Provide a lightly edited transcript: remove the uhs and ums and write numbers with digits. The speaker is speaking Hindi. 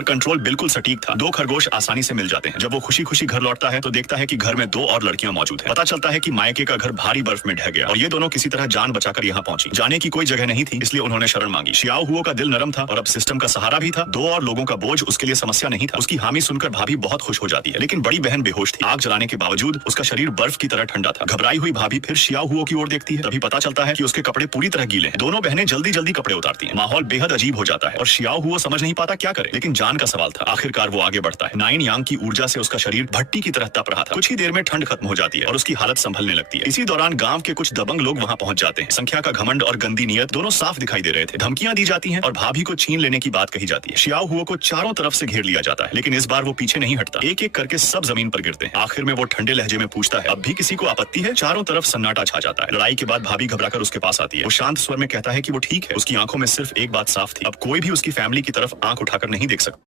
पर कंट्रोल बिल्कुल सटीक था। दो खरगोश आसानी से मिल जाते हैं। जब वो खुशी खुशी घर लौटता है तो देखता है कि घर में दो और लड़कियां मौजूद हैं। पता चलता है कि मायके का घर भारी बर्फ में ढह गया और ये दोनों किसी तरह जान बचाकर यहाँ पहुंची। जाने की कोई जगह नहीं थी, इसलिए उन्होंने शरण मांगी। शियाओ हुओ का दिल नरम था और अब सिस्टम का सहारा भी था। दो और लोगों का बोझ उसके लिए समस्या नहीं था। उसकी हामी सुनकर भाभी बहुत खुश हो जाती है, लेकिन बड़ी बहन बेहोश थी। आग जलाने के बावजूद उसका शरीर बर्फ की तरह ठंडा था। घबराई हुई भाभी फिर शियाओ हुओ की ओर देखती है। तभी पता चलता है कि उसके कपड़े पूरी तरह गीले हैं। दोनों बहनें जल्दी जल्दी कपड़े उतारती हैं। माहौल बेहद अजीब हो जाता है और शियाओ हुओ समझ नहीं पाता क्या करे, लेकिन जान का सवाल था। आखिरकार वो आगे बढ़ता है। नाइन यांग की ऊर्जा से उसका शरीर भट्टी की तरह तप रहा था। कुछ ही देर में ठंड खत्म हो जाती है और उसकी हालत संभलने लगती है। इसी दौरान गांव के कुछ दबंग लोग वहां पहुंच जाते हैं। संख्या का घमंड और गंदी नीयत दोनों साफ दिखाई दे रहे थे। धमकियां दी जाती हैं और भाभी को छीन लेने की बात कही जाती है। शियाओ हुओ को चारों तरफ से घेर लिया जाता है, लेकिन इस बार वो पीछे नहीं हटता। एक एक करके सब जमीन पर गिरते हैं। आखिर में वो ठंडे लहजे में पूछता है, अब भी किसी को आपत्ति है? चारों तरफ सन्नाटा छा जाता है। लड़ाई के बाद भाभी घबराकर उसके पास आती है। वो शांत स्वर में कहता है कि वो ठीक है। उसकी आंखों में सिर्फ एक बात साफ थी, अब कोई भी उसकी फैमिली की तरफ आंख उठाकर नहीं देख सकता।